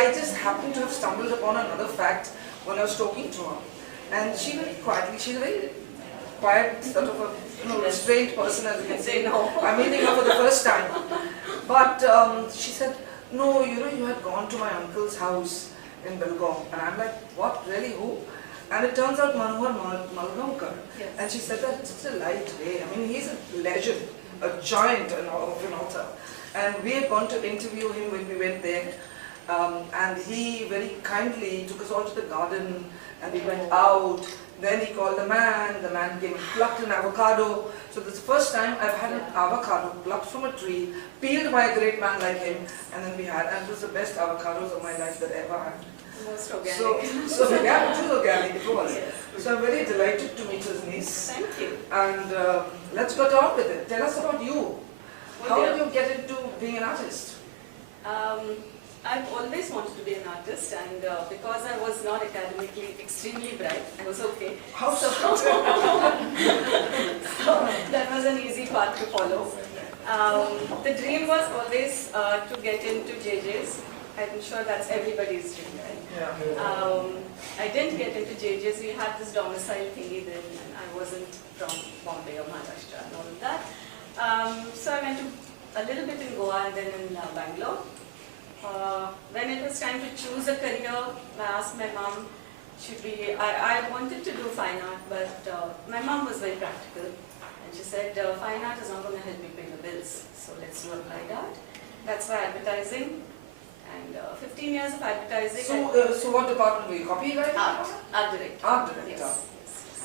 I just happened to have stumbled upon another fact when I was talking to her. And she very quietly, she's a very quiet, sort of a restrained person, as you can say. I'm meeting her for the first time. But she said, no, you had gone to my uncle's house in Belgaum. And I'm like, what, really, who? And it turns out Manohar Malgaonkar. Yes. And she said that it's such a light way. I mean, he's a legend, a giant of an author. And we had gone to interview him when we went there. And he very kindly took us all to the garden, and we went out. Then he called the man came and plucked an avocado. So this is the first time I've had an avocado plucked from a tree, peeled by a great man like him, and then we had, and it was the best avocados of my life that I ever had. Most organic. So yeah, it was organic, it was. Yes. So I'm very delighted to meet his niece. Thank you. And let's go on with it. Tell us about you. How did you get into being an artist? I've always wanted to be an artist, and because I was not academically extremely bright, I was okay. How so? So that was an easy path to follow. The dream was always to get into JJ's. I'm sure that's everybody's dream, right? Yeah. I didn't get into JJ's. We had this domicile thingy then, and I wasn't from Bombay or Maharashtra and all of that. So I went to a little bit in Goa and then in Bangalore. When it was time to choose a career, I asked my mom, I wanted to do fine art, but my mom was very practical. And she said, fine art is not going to help me pay the bills, so let's do applied art. That's why advertising. And 15 years of advertising. So what department were you? Copyright? Art director. Art director. Yes.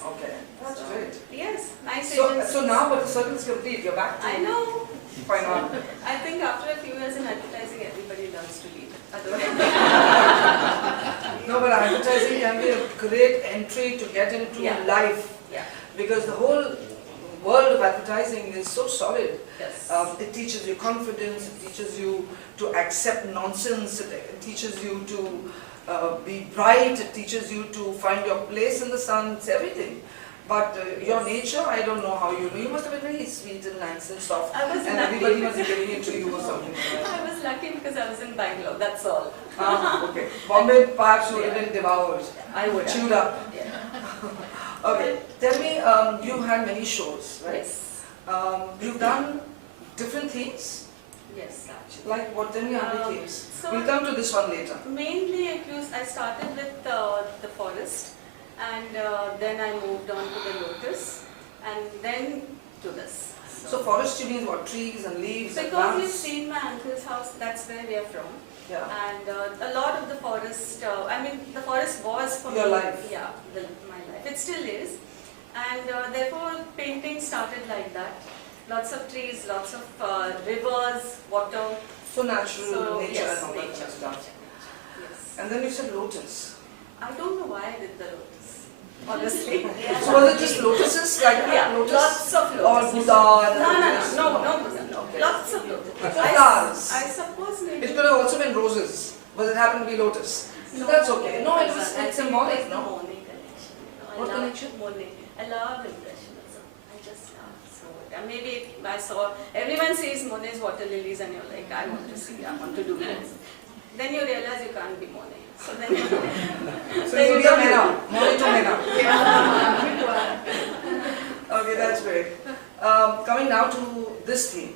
Okay, that's great. Yes, nice So agency. now, but the circle is complete. You're back to I know. fine art. I think after a few years in advertising, everybody learns to read. Otherwise, No, but advertising can be a great entry to get into life, yeah. because the whole world of advertising is so solid. Yes. It teaches you confidence, it teaches you to accept nonsense, it teaches you to be bright, it teaches you to find your place in the sun, it's everything. But your nature, I don't know how you do. You must have been very sweet and nice and soft. I was and lucky. everybody must be getting into you or something like that. I was lucky because I was in Bangalore, that's all. Okay. Bombay, perhaps you would have been devoured. I would. Chewed up. Yeah. Okay. Tell me, you had many shows, right? Yes. You've done different themes? Yes, actually. Like what? Tell me how many themes? so We'll come to this one later. Mainly I started with the forest, and then I moved on to the lotus, and then to this. So forest you mean what? Trees and leaves and Because you've plants? seen my uncle's house, that's where we are from. Yeah. And a lot of the forest, the forest was for Your me, life. Yeah, my life. It still is. And therefore, painting started like that. Lots of trees, lots of rivers, water. So natural, nature yes, and all that kind nature, of stuff. nature. Yes. And then you said lotus. I don't know why I did the lotus, honestly. So was it just lotuses? Like lotus? Lots of Or lotus. Buddha and No, lotus? Buddha, no. Okay. Lots of lotus. Flowers. I suppose maybe. It could have also been roses, but it happened to be lotus. So that's okay. No, it's symbolic, no? Monet connection. What connection? Monet. I love impressionism. I just love so. Maybe I saw everyone says Monet's water lilies, and you're like, I want to see. I want to do this. Then you realize you can't be Monet. So then. So you be a Mena, Monet to Mena. Okay, that's great. Coming now to this theme.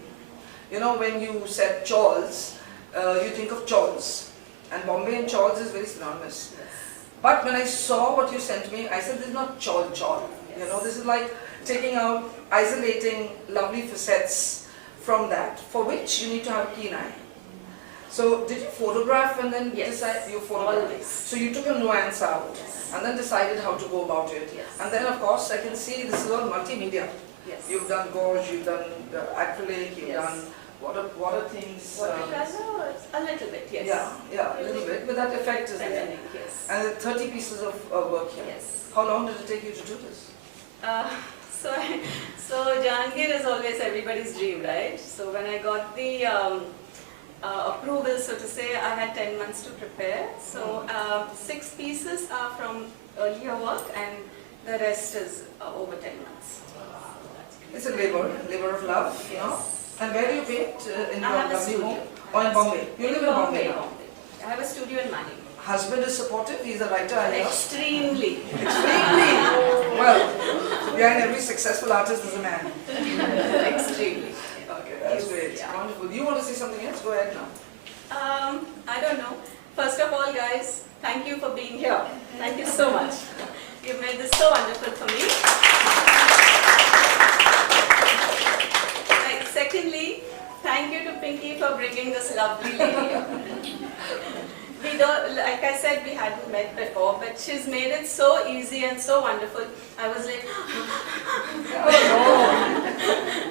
You know, when you said chawls, you think of chawls. And Bombay and chawls is very synonymous. But when I saw what you sent me, I said this is not chawl. You know, this is like taking out, isolating lovely facets from that, for which you need to have a keen eye. So did you photograph and then decide you photographed? Always. So you took a nuance out and then decided how to go about it. Yes. And then of course I can see this is all multimedia. Yes. You've done gouache, you've done acrylic, you've done water things. Watercolor, a little bit, yes. Yeah, a little bit, but that effect is there. Patterning, yes. And the 30 pieces of work here. Yes. How long did it take you to do this? So Jahangir is always everybody's dream, right? So when I got the approval, so to say, I had 10 months to prepare. So 6 pieces are from earlier work, and the rest is over 10 months. It's a labor of love, you know. And where do you paint? In I have a your studio. home? Or in Bombay? You live in Bombay now? I have a studio in Mani. Husband is supportive. He's a writer. I hear. Extremely. Extremely. Well, behind every successful artist is a man. Extremely. Okay, that's great. Yeah. Wonderful. Do you want to say something else? Go ahead now. I don't know. First of all, guys, thank you for being here. Thank you so much. You've made this so wonderful for me. Right, secondly, thank you to Pinky for bringing this lovely lady here. We don't, like I said, we hadn't met before, but she's made it so easy and so wonderful. I was like,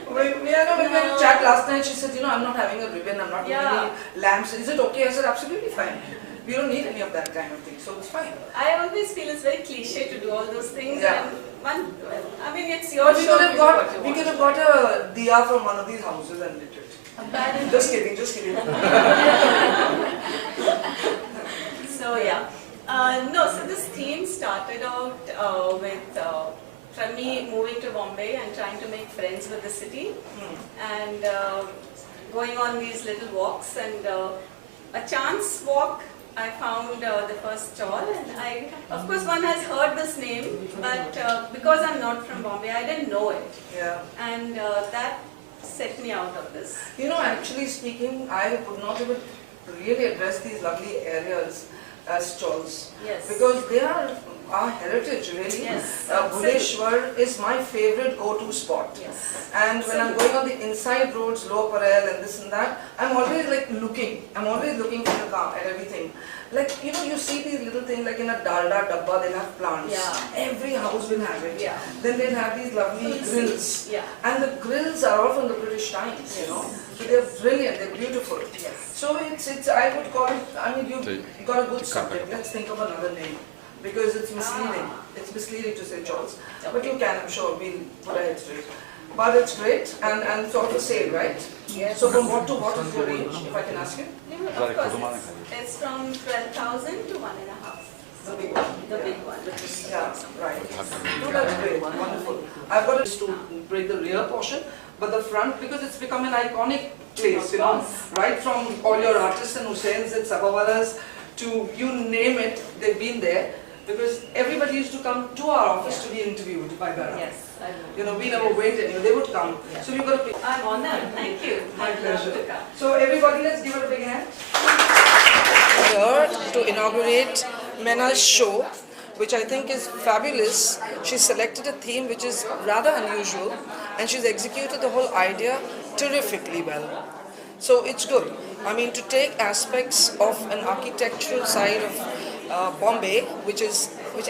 When we had a chat last night, she said, you know, I'm not having a ribbon, I'm not having Yeah. any lamps. Is it okay? I said, absolutely fine. We don't need any of that kind of thing, so it's fine. I always feel it's very cliche to do all those things. Yeah. And I mean, it's your But we show. could have do what got, you we want. could have got a diya from one of these houses and lit it. Apparently. Just kidding, just kidding. So yeah, no. So this theme started out with from me moving to Bombay and trying to make friends with the city, and going on these little walks. And a chance walk, I found the first stall, and of course, one has heard this name, but because I'm not from Bombay, I didn't know it, Yeah. and that set me out of this. You know, actually speaking, I would not even really address these lovely areas as stalls. Yes. Because they are our heritage, really. Yes, Bhuleshwar is my favorite go-to spot. Yes. And when I'm going on the inside roads, Lower Parel and this and that, I'm always like looking. I'm always looking for the car and everything. Like, you know, you see these little things like in a dalda dabba, they'll have plants. Yeah. Every house will have it. Yeah. Then they'll have these lovely grills. Yeah. And the grills are all from the British times, you know. So they're brilliant, they're beautiful. Yes. So it's I would call it, I mean, you've got a good subject. Let's think of another name. Because it's misleading. It's misleading to say Charles. But you can, I'm sure, we'll put our head straight. But it's great and sort of a sale, right? Yes. So from what to what is your range, if I can ask you? Of course, it's from 12,000 to 1.5. The big one. The big one, which is Yeah, right. No, that's great, wonderful. I've got it to break the rear portion, but the front, because it's become an iconic place, you know, right from all your artists and Hussains and Sabawalas to you name it, they've been there. Because everybody used to come to our office to be interviewed by Gara. Yes, I know. You know, we never went anywhere, they would come. Yeah. So we've got a big, I'm honored. Thank you. my I'd love pleasure. to come. So everybody, let's give it a big hand. Here to inaugurate Mena's show, which I think is fabulous. She selected a theme which is rather unusual and she's executed the whole idea terrifically well. So it's good. I mean, to take aspects of an architectural side of Bombay, which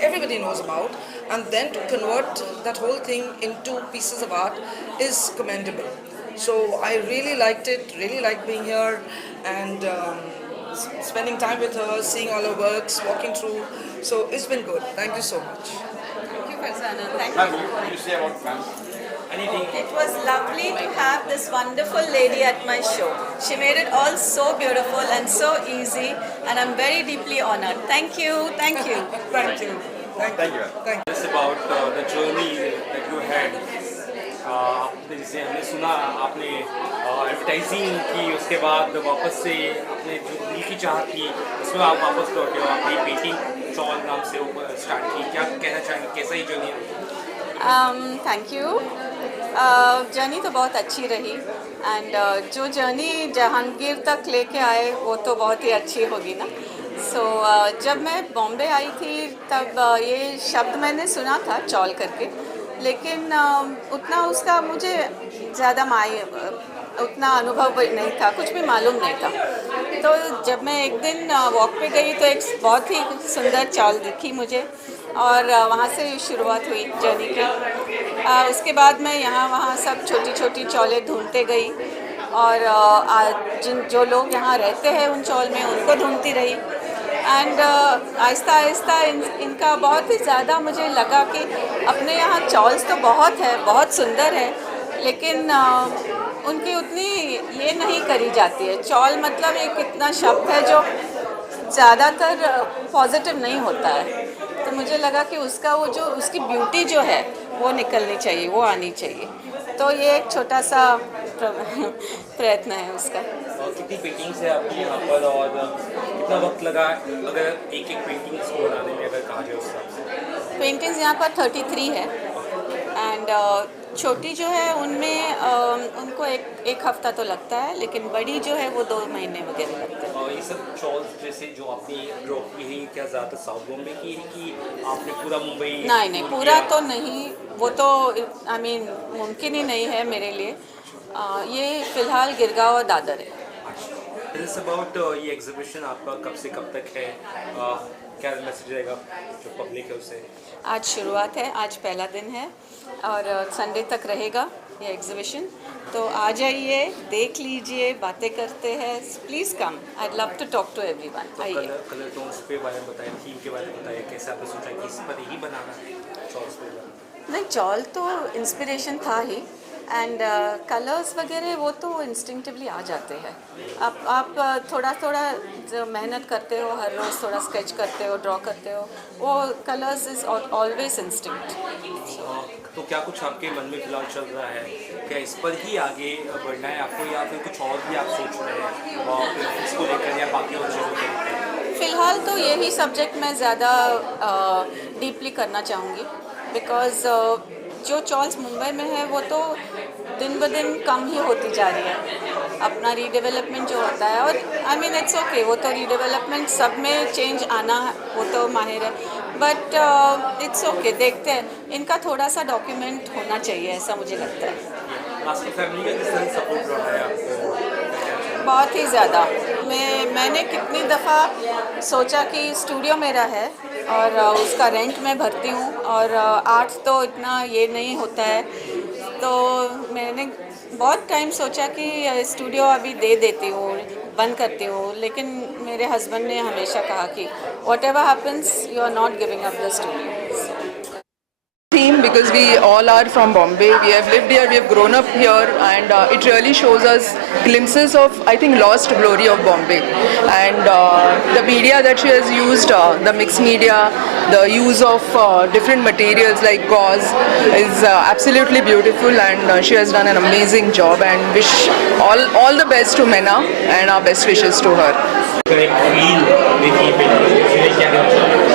everybody knows about, and then to convert that whole thing into pieces of art is commendable. So I really liked it, really liked being here and spending time with her, seeing all her works, walking through. So it's been good. Thank you so much. Thank you, Farzana. Thank Ma'am, you. you say about fans? Anything? It was lovely to have this wonderful lady at my show. She made it all so beautiful and so easy, and I'm very deeply honored. Thank you. Thank you. Thank you. Thank you. Thank you. It's about the journey that you had. आपने जैसे हमने सुना आपने advertising की उसके बाद वापस से अपने जो दिल की चाहत थी उसमें आप वापस लौटे हो आपने पेंटिंग चौल नाम से स्टार्ट की क्या कहना चाहेंगे कैसा ही जर्नी है थैंक यू जर्नी तो बहुत अच्छी रही एंड जो जर्नी जहांगीर तक लेके आए वो तो बहुत ही अच्छी होगी ना सो जब मैं बॉम्बे आई थी तब ये शब्द मैंने सुना था चौल करके लेकिन उतना उसका मुझे ज़्यादा उतना अनुभव नहीं था कुछ भी मालूम नहीं था तो जब मैं एक दिन वॉक पे गई तो एक बहुत ही सुंदर चौल दिखी मुझे और वहाँ से शुरुआत हुई जर्नी की उसके बाद मैं यहाँ वहाँ सब छोटी छोटी चौलें ढूंढते गई और जो लोग यहाँ रहते हैं उन चौल में उनको ढूंढती रही एंड आहिस्ता आहिस्ता इनका बहुत ही ज़्यादा मुझे लगा कि अपने यहाँ चौल्स तो बहुत है बहुत सुंदर है लेकिन उनकी उतनी ये नहीं करी जाती है चौल मतलब एक इतना शब्द है जो ज़्यादातर पॉजिटिव नहीं होता है तो मुझे लगा कि उसका वो जो उसकी ब्यूटी जो है वो निकलनी चाहिए वो आनी चाहिए तो ये एक छोटा सा प्रयत्न है उसका कितनी पेंटिंग्स है आपकी यहाँ पर और कितना वक्त लगा अगर एक एक पेंटिंग इसको बनाने में, अगर कहा जाए उस हिसाब से? पेंटिंग्स यहाँ पर 33 है एंड छोटी जो है उनमें उनको एक हफ्ता तो लगता है, लेकिन बड़ी जो है वो 2 महीने वगैरह लगते हैं। और ये सब चॉल्स जैसे जो आपने ड्रॉ की है, क्या ज़्यादातर साउथ बॉम्बे की है कि आपने पूरा मुंबई? नहीं, पूरा तो नहीं, वो तो आई मीन मुमकिन ही नहीं है मेरे लिए। ये फ़िलहाल गिरगांव और दादर है। इट्स अबाउट ये एग्जीबिशन आपका कब से कब तक है? क्या मैसेज रहेगा जो पब्लिक है उसे? आज शुरुआत है, आज पहला दिन है और संडे तक रहेगा ये एग्जीबिशन। तो आ जाइए, देख लीजिए, बातें करते हैं। Please come, I love to talk to everyone. आइए। कलर टोन्स पे बारे में बताएं, थीम के बारे में बताएं, कैसे आपने सोचा कि इस पर ही बनाना है, चॉल्स पे बनाना? नहीं, चॉल तो इंस्पिरेशन था ही एंड कलर्स वगैरह वो तो इंस्टिंक्टिवली आ जाते हैं। आप थोड़ा थोड़ा जो मेहनत करते हो, हर रोज़ थोड़ा स्केच करते हो, ड्रॉ करते हो, वो कलर्स इज़ ऑलवेज इंस्टिंक्ट। तो क्या कुछ आपके मन में फिलहाल चल रहा है? क्या इस पर ही आगे बढ़ना है आपको, या फिर कुछ और भी आप सोच रहे हैं और फिर इसको लेकर या बाकी और चीज़ों को लेकर? फ़िलहाल तो यही सब्जेक्ट मैं ज़्यादा डीपली करना चाहूँगी, बिकॉज़ जो चॉल्स मुंबई में है वो तो दिन ब दिन कम ही होती जा रही है। अपना रीडेवलपमेंट जो होता है, और आई मीन इट्स ओके, वो तो रीडेवलपमेंट सब में चेंज आना वो तो माहिर है, बट इट्स ओके, देखते हैं। इनका थोड़ा सा डॉक्यूमेंट होना चाहिए, ऐसा मुझे लगता है। आपकी फैमिली का किस तरह सपोर्ट रहा है आपको? बहुत ही ज़्यादा। मैंने कितनी दफ़ा सोचा कि स्टूडियो मेरा है और उसका रेंट मैं भरती हूँ और आर्ट तो इतना ये नहीं होता है, तो मैंने बहुत टाइम सोचा कि स्टूडियो अभी दे देती हूँ, बंद करती हूँ, लेकिन मेरे हस्बैंड ने हमेशा कहा कि whatever happens you are not giving up the studio. Theme, because we all are from Bombay, we have lived here, we have grown up here, and it really shows us glimpses of, I think, lost glory of Bombay. And the media that she has used, the mixed media, the use of different materials like gauze is absolutely beautiful, and she has done an amazing job, and wish all the best to Mena and our best wishes to her.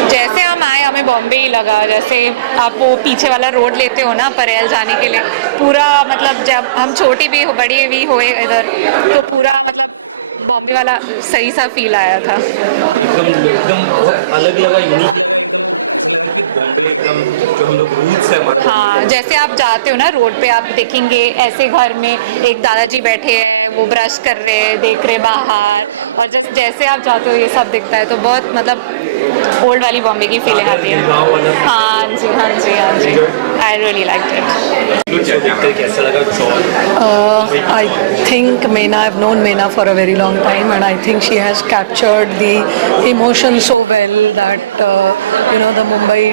जैसे हम आए हमें बॉम्बे ही लगा, जैसे आप वो पीछे वाला रोड लेते हो ना परेल जाने के लिए, पूरा मतलब जब हम छोटी भी हो बड़ी भी हुए इधर, तो पूरा मतलब बॉम्बे वाला सही सा फील आया था। एकदम बहुत अलग लगा, यूनिक बॉम्बे एकदम जो हम लोग रूट्स है हमारे। हाँ, जैसे आप जाते हो ना रोड पे, आप देखेंगे ऐसे घर में एक दादाजी बैठे हैं, वो ब्रश कर रहे हैं, देख रहे बाहर, और जैसे आप जाते हो ये सब दिखता है, तो बहुत मतलब ओल्ड वाली बॉम्बे की फीलिंग आती है। हाँ जी, हाँ जी, हाँ जी, आई रियली लाइक इट। कैसा लगा chawl? I think Meena, I've known Meena for a very long time, and I think she has captured the emotion so well that the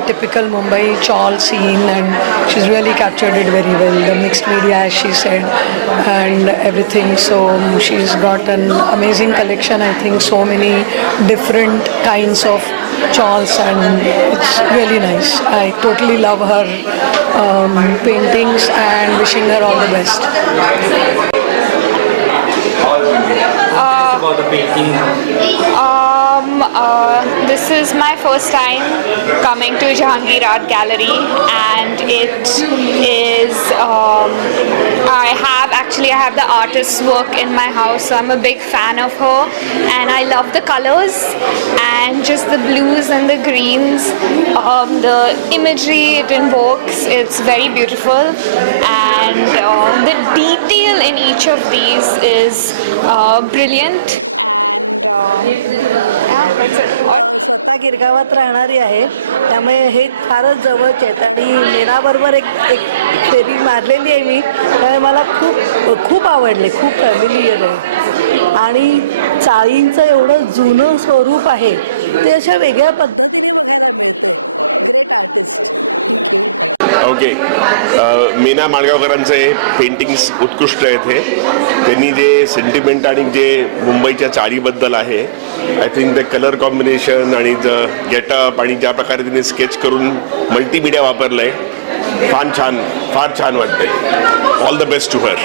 typical Mumbai chawl scene, and she's really captured it very well. The mixed media, as she said, and everything. So she's got an amazing collection. I think so many different kinds of chawls, and it's really nice. I totally love her paintings and wishing her all the best. About the painting. This is my first time coming to Jahangir Art Gallery, and it is I have the artist's work in my house, so I'm a big fan of her, and I love the colors and just the blues and the greens, the imagery it invokes. It's very beautiful, and the detail in each of these is brilliant. गिरगावात राहणारी आहे, त्यामुळे हे फारच जवळच आहे आणि मेनाबरोबर एक फेरी मारलेली आहे मी, त्यामुळे मला खूप खूप आवडले, खूप फॅमिलियर आहे, आणि चाळींचं एवढं जुनं स्वरूप आहे ते अशा वेगळ्या पद्धतीने ओके. मीना माडगावकरांचे पेंटिंग्स उत्कृष्ट आहेत. हे त्यांनी जे सेंटिमेंट आणि जे मुंबईच्या चाळीबद्दल आहे, I think the colour combination आणि द गेटअप आणि ज्या प्रकारे तिने स्केच करून मल्टीमीडिया वापरलं आहे, फार छान वाटतंय. All the best to her.